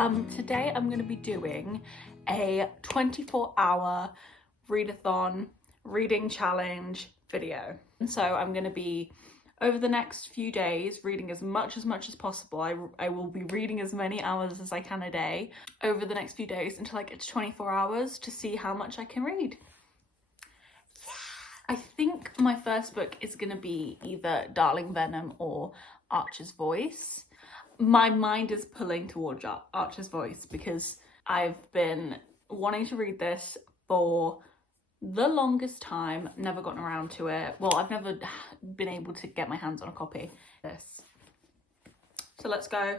Today I'm going to be doing a 24-hour readathon reading challenge video. And so I'm going to be, over the next few days, reading as much as possible. I will be reading as many hours as I can a day over the next few days until I get to 24 hours to see how much I can read. I think my first book is going to be either Darling Venom or Archer's Voice. My mind is pulling towards Archer's Voice because I've been wanting to read this for the longest time, never gotten around to it. Well, I've never been able to get my hands on a copy of this. So let's go.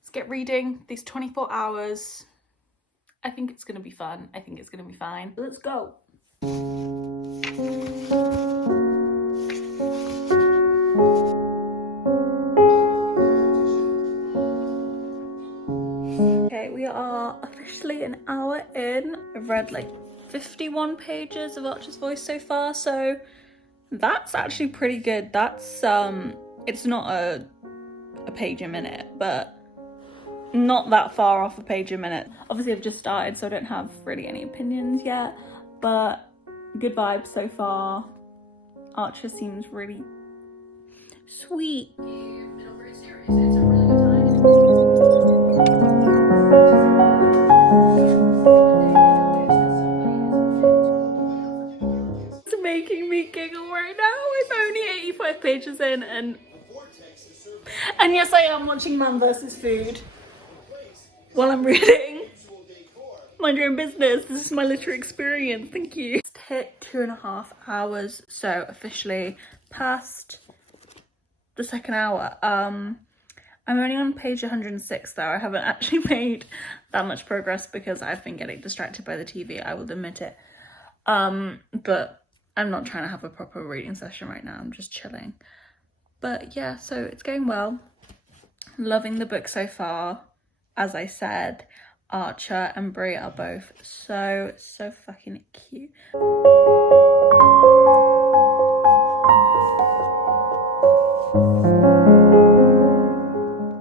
Let's get reading these 24 hours. I think it's going to be fun. I think it's going to be fine. Let's go. Okay, we are officially an hour in. I've read like 51 pages of Archer's Voice so far, so that's actually pretty good. That's it's not a page a minute, but not that far off a page a minute. Obviously I've just started, so I don't have really any opinions yet, but good vibes so far. Archer seems really sweet. It's a really good time. Making me giggle right now. I'm only 85 pages in, and yes, I am watching Man vs. Food while I'm reading. Mind your own business. This is my literary experience. Thank you. It's hit 2.5 hours, so officially past the second hour. I'm only on page 106 though. I haven't actually made that much progress because I've been getting distracted by the TV, I will admit it. But I'm not trying to have a proper reading session right now. I'm just chilling. But yeah, so it's going well. Loving the book so far. As I said, Archer and Brie are both so fucking cute.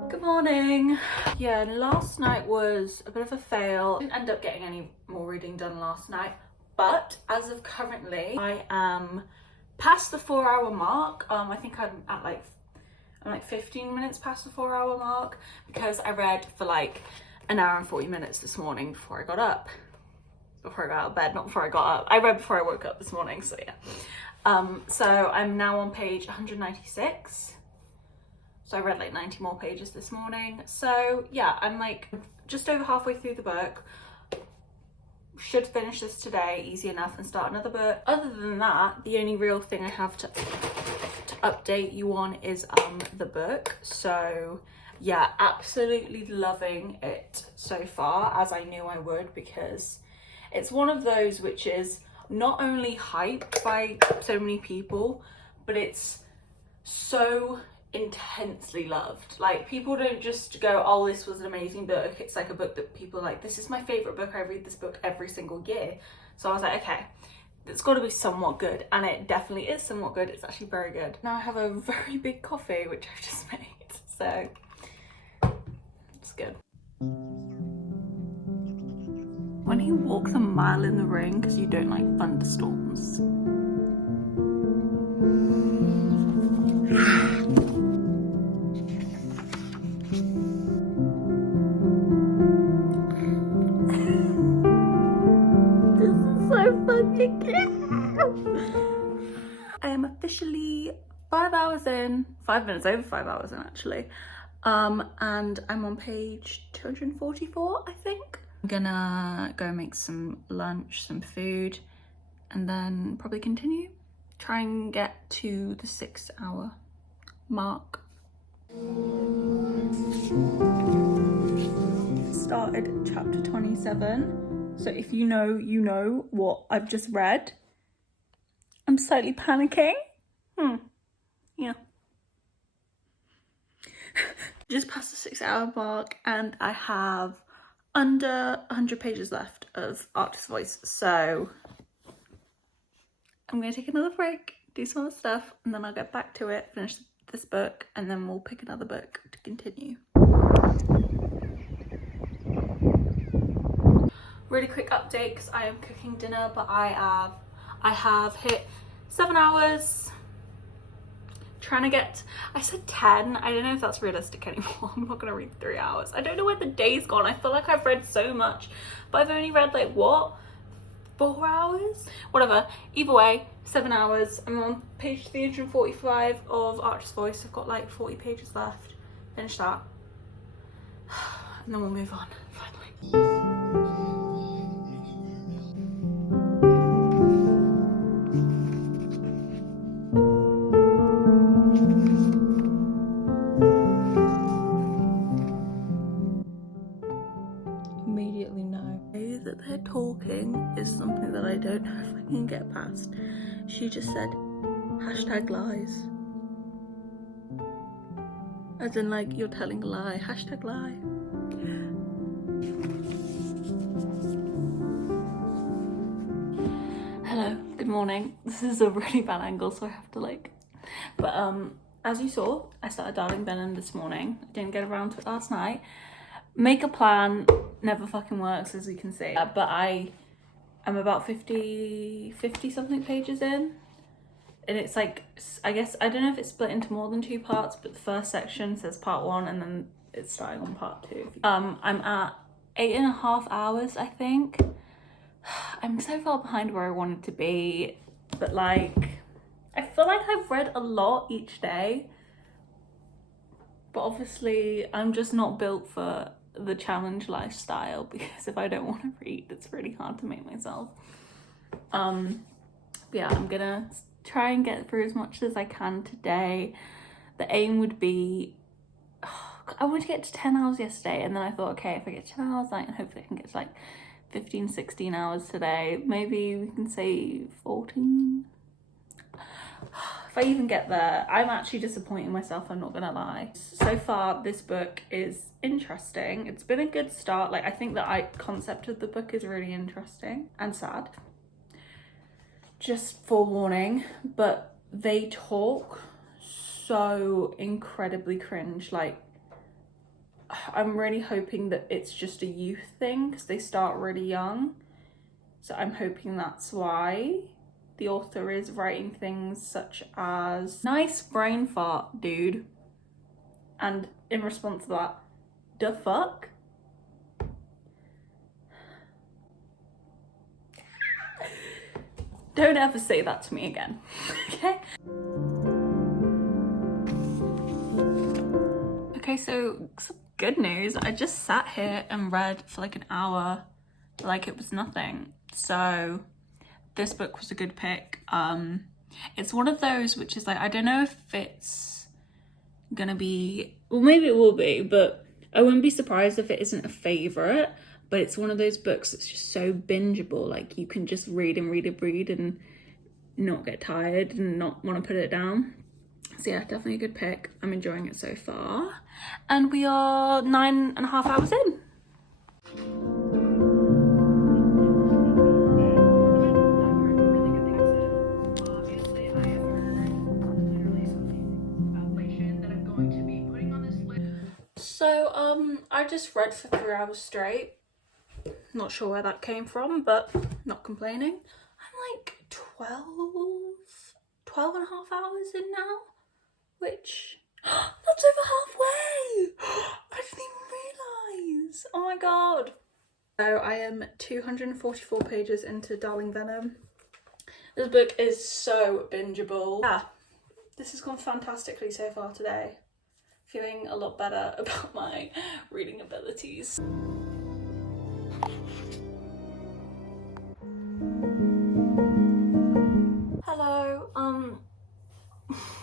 Good morning. Yeah, last night was a bit of a fail. Didn't end up getting any more reading done last night. But as of currently, I am past the 4-hour mark. I think I'm like 15 minutes past the 4-hour mark because I read for like an hour and 40 minutes this morning before I got up. Before I got out of bed, not before I got up. I read before I woke up this morning, so yeah. So I'm now on page 196. So I read like 90 more pages this morning. So yeah, I'm like just over halfway through the book. Should finish this today, easy enough, and start another book. Other than that, the only real thing I have to update you on is the book. So yeah, absolutely loving it so far, as I knew I would, because it's one of those which is not only hyped by so many people, but it's so intensely loved. Like, people don't just go, oh, this was an amazing book. It's like a book that people are like, this is my favorite book, I read this book every single year. So I was like, okay, it's got to be somewhat good, and it definitely is somewhat good. It's actually very good. Now I have a very big coffee which I've just made, so it's good. When he walks a mile in the ring because you don't like thunderstorms. I am officially 5 hours in, 5 minutes over 5 hours in actually, and I'm on page 244, I think. I'm gonna go make some lunch, some food, and then probably continue. Try and get to the 6-hour mark. Started chapter 27. So if you know, you know what I've just read. I'm slightly panicking. Yeah. Just past the 6-hour mark, and I have under 100 pages left of Archer's Voice. So I'm gonna take another break, do some other stuff, and then I'll get back to it, finish this book, and then we'll pick another book to continue. really quick update because I am cooking dinner, but I have hit 7 hours. Trying to get, I said 10, I don't know if that's realistic anymore. I'm not gonna read 3 hours. I don't know where the day's gone. I feel like I've read so much, but I've only read like, what, 4 hours? Whatever, either way, 7 hours. I'm on page 345 of Archer's Voice. I've got like 40 pages left. Finish that, and then we'll move on, finally. Immediately know. The way that they're talking is something that I don't know if I can get past. She just said hashtag lies, as in like you're telling a lie. Hashtag lie. Hello, good morning. This is a really bad angle, so I have to like, but as you saw, I started Darling Venom this morning. I didn't get around to it last night. Make a plan never fucking works, as you can see. But I'm about 50 something pages in, and it's like, I guess, I don't know if it's split into more than 2 parts, but the first section says part 1 and then it's starting on part 2. I'm at 8.5 hours, I think. I'm so far behind where I wanted to be, but like, I feel like I've read a lot each day, but obviously I'm just not built for the challenge lifestyle, because if I don't want to read, it's really hard to make myself. Yeah, I'm gonna try and get through as much as I can today. The aim would be, I wanted to get to 10 hours yesterday, and then I thought, okay, if I get 10 hours like, and hopefully I can get to like 15, 16 hours today, maybe we can say 14. If I even get there, I'm actually disappointing myself, I'm not gonna lie. So far, this book is interesting. It's been a good start. Like, I think the concept of the book is really interesting and sad. Just forewarning, but they talk so incredibly cringe. Like, I'm really hoping that it's just a youth thing, because they start really young. So I'm hoping that's why the author is writing things such as, nice brain fart, dude. And in response to that, the fuck? Don't ever say that to me again, okay? Okay, so some good news. I just sat here and read for like an hour like it was nothing. So this book was a good pick. It's one of those which is like, I don't know if it's gonna be, well, maybe it will be, but I wouldn't be surprised if it isn't a favorite. But it's one of those books that's just so bingeable. Like, you can just read and read and read and not get tired and not want to put it down. So yeah, definitely a good pick. I'm enjoying it so far. And we are 9.5 hours in. So I just read for 3 hours straight. Not sure where that came from, but not complaining. I'm like 12 and a half hours in now, which, that's over halfway. I didn't even realise. Oh my god. So I am 244 pages into Darling Venom. This book is so bingeable. Yeah, this has gone fantastically so far today. Feeling a lot better about my reading abilities. Hello,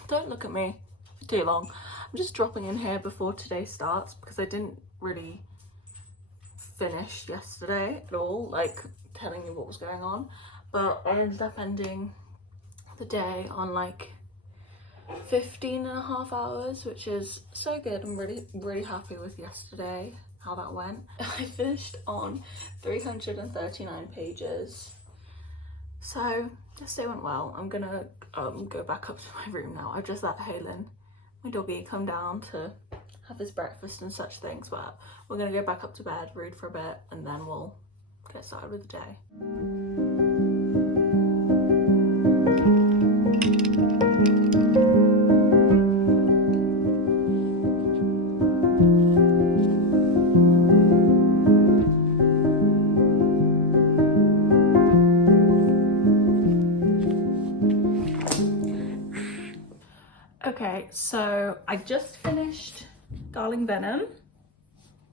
don't look at me for too long. I'm just dropping in here before today starts because I didn't really finish yesterday at all, like telling you what was going on, but I ended up ending the day on like 15.5 hours, which is so good. I'm really happy with yesterday, how that went. I finished on 339 pages. So yesterday went well. I'm gonna go back up to my room now. I've just let Halen, my doggy, come down to have his breakfast and such things, but we're gonna go back up to bed, read for a bit, and then we'll get started with the day. Okay, so I just finished Darling Venom.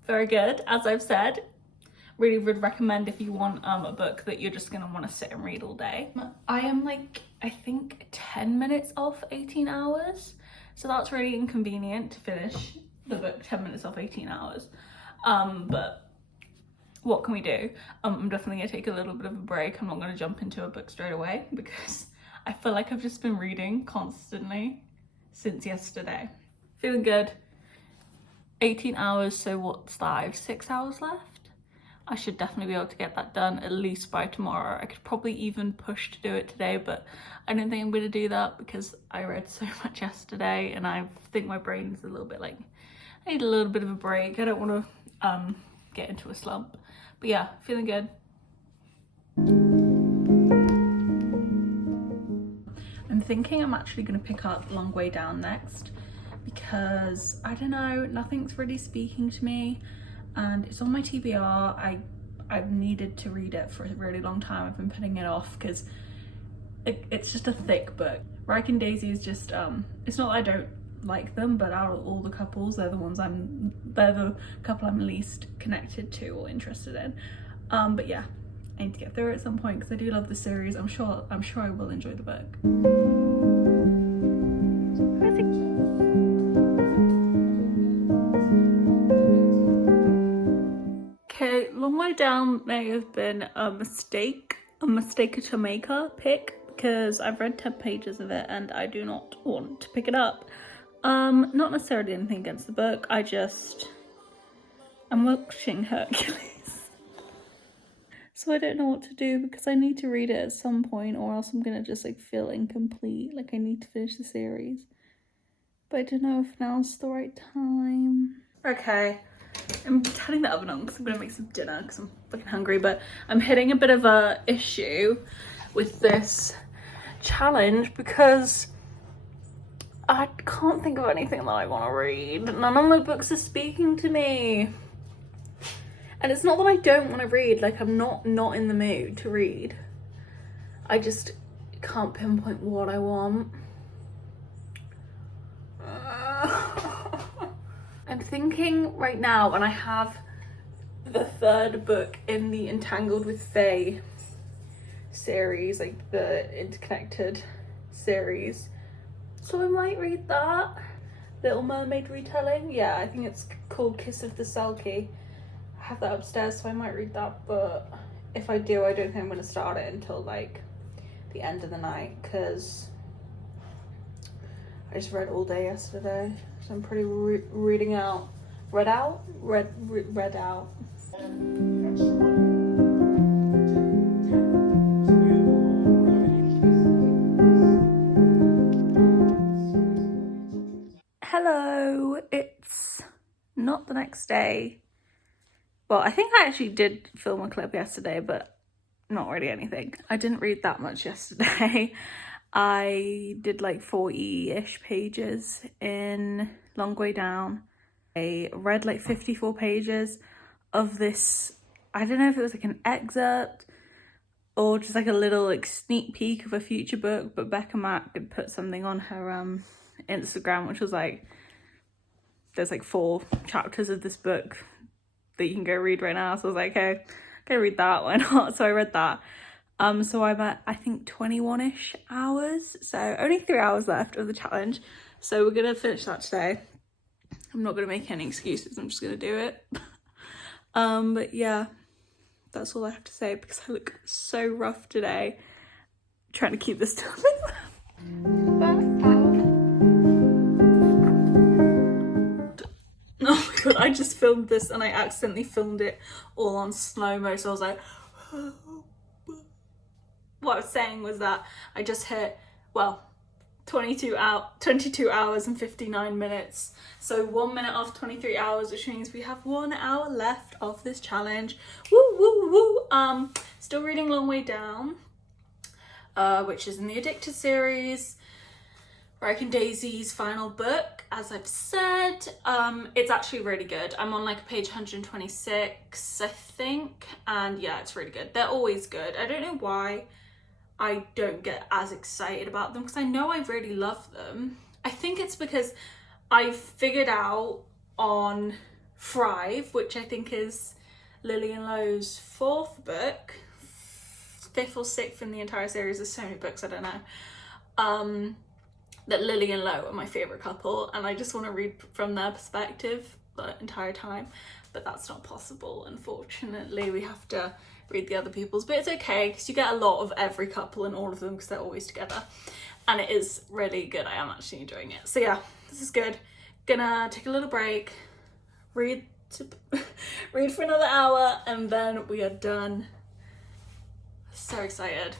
Very good, as I've said. Really would recommend if you want a book that you're just gonna want to sit and read all day. I am like, I think 10 minutes off 18 hours. So that's really inconvenient to finish the book 10 minutes off 18 hours. But what can we do? I'm definitely gonna take a little bit of a break. I'm not gonna jump into a book straight away because I feel like I've just been reading constantly since yesterday. Feeling good. 18 hours, so what's that? I have 6 hours left. I should definitely be able to get that done at least by tomorrow. I could probably even push to do it today, but I don't think I'm going to do that because I read so much yesterday and I think my brain's a little bit like, I need a little bit of a break. I don't want to get into a slump. But yeah, feeling good. I'm thinking I'm actually going to pick up Long Way Down next because, I don't know, nothing's really speaking to me and it's on my TBR. I've needed to read it for a really long time. I've been putting it off because it's just a thick book. Reich and Daisy is just, it's not that I don't like them, but out of all the couples, they're the couple I'm least connected to or interested in. But yeah, I need to get through it at some point because I do love the series. I'm sure I will enjoy the book. Okay, Long Way Down may have been a mistake to make a pick because I've read 10 pages of it and I do not want to pick it up. Not necessarily anything against the book, I'm watching Hercules. So I don't know what to do because I need to read it at some point or else I'm gonna just like feel incomplete, like I need to finish the series. But I don't know if now's the right time. Okay, I'm turning the oven on because I'm gonna make some dinner because I'm fucking hungry, but I'm hitting a bit of a issue with this challenge because I can't think of anything that I want to read. None of my books are speaking to me. And it's not that I don't want to read, like I'm not in the mood to read. I just can't pinpoint what I want. I'm thinking right now, and I have the third book in the Entangled with Fae series, like the interconnected series. So I might read that. Little Mermaid retelling. Yeah, I think it's called Kiss of the Selkie. I have that upstairs, so I might read that, but if I do, I don't think I'm going to start it until like the end of the night because I just read all day yesterday, so I'm pretty read out. Hello, it's not the next day. Well, I think I actually did film a clip yesterday, but not really anything. I didn't read that much yesterday. I did like 40-ish pages in Long Way Down. I read like 54 pages of this, I don't know if it was like an excerpt or just like a little like sneak peek of a future book, but Becca Mack had put something on her Instagram which was like, there's like 4 chapters of this book that you can go read right now. So I was like, okay, go read that, why not? So I read that. So I'm at, I think 21-ish hours. So only 3 hours left of the challenge. So we're gonna finish that today. I'm not gonna make any excuses, I'm just gonna do it. But yeah, that's all I have to say because I look so rough today. I'm trying to keep this to Oh my god, I just filmed this and I accidentally filmed it all on slow-mo, so I was like, what I was saying was that I just hit, well, 22 hours and 59 minutes. So 1 minute off 23 hours, which means we have 1 hour left of this challenge. Woo woo Still reading Long Way Down, which is in the Addicted series. Reckon Daisy's final book, as I've said. It's actually really good. I'm on like page 126, I think, and yeah, it's really good. They're always good. I don't know why I don't get as excited about them, because I know I really love them. I think it's because I figured out on Thrive, which I think is Lillian Lowe's 4th book, 5th or 6th in the entire series. There's so many books, I don't know. That Lily and Lo are my favourite couple, and I just want to read from their perspective the entire time, but that's not possible, unfortunately. We have to read the other people's, but it's okay because you get a lot of every couple and all of them because they're always together, and it is really good. I am actually enjoying it. So yeah, this is good. Gonna take a little break, read for another hour, and then we are done. So excited.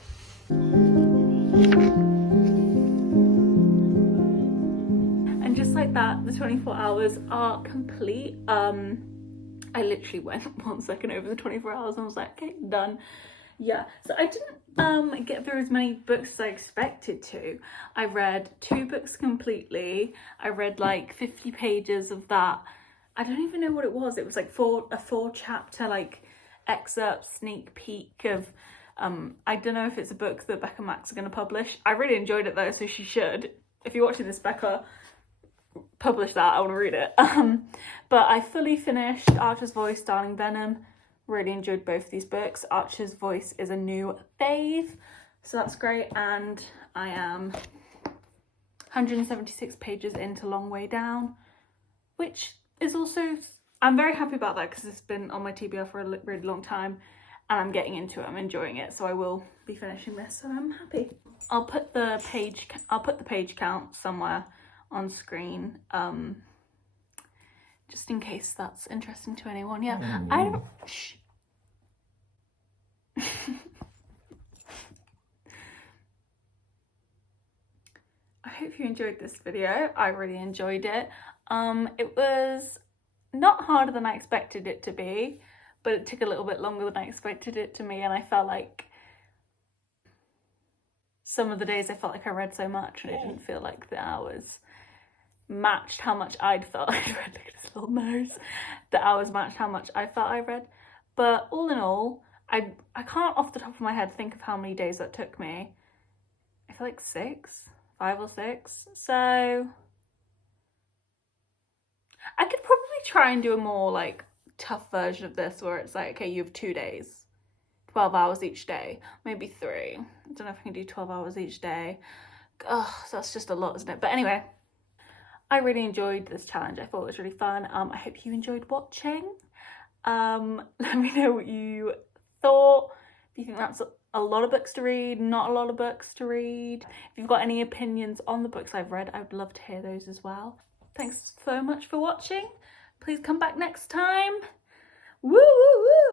And just like that, the 24 hours are complete. I literally went 1 second over the 24 hours and was like, okay, done. Yeah, so I didn't get through as many books as I expected to. I read 2 books completely. I read like 50 pages of that. I don't even know what it was. It was like a 4-chapter like excerpt sneak peek of I don't know if it's a book that Becca Max are going to publish. I really enjoyed it though, so she should. If you're watching this, Becca, publish that. I want to read it. But I fully finished Archer's Voice, Darling Venom. Really enjoyed both of these books. Archer's Voice is a new fave, so that's great. And I am 176 pages into Long Way Down, which is also, I'm very happy about that because it's been on my TBR for a really long time and I'm getting into it. I'm enjoying it, so I will be finishing this, so I'm happy. I'll put the page count somewhere on screen, just in case that's interesting to anyone. Yeah, I don't. Shh. I hope you enjoyed this video. I really enjoyed it. It was not harder than I expected it to be, but it took a little bit longer than I expected it to me, and I felt like some of the days I felt like I read so much and it didn't feel like the hours matched how much I'd felt I'd read. Look at his little nose. The hours matched how much I felt I read. But all in all, I can't off the top of my head think of how many days that took me. I feel like 5 or 6. So I could probably try and do a more like tough version of this where it's like, okay, you have 2 days, 12 hours each day, maybe 3. I don't know if I can do 12 hours each day. Oh, that's just a lot, isn't it? But anyway, I really enjoyed this challenge. I thought it was really fun. I hope you enjoyed watching. Let me know what you thought. If you think that's a lot of books to read, not a lot of books to read. If you've got any opinions on the books I've read, I would love to hear those as well. Thanks so much for watching. Please come back next time. Woo woo woo!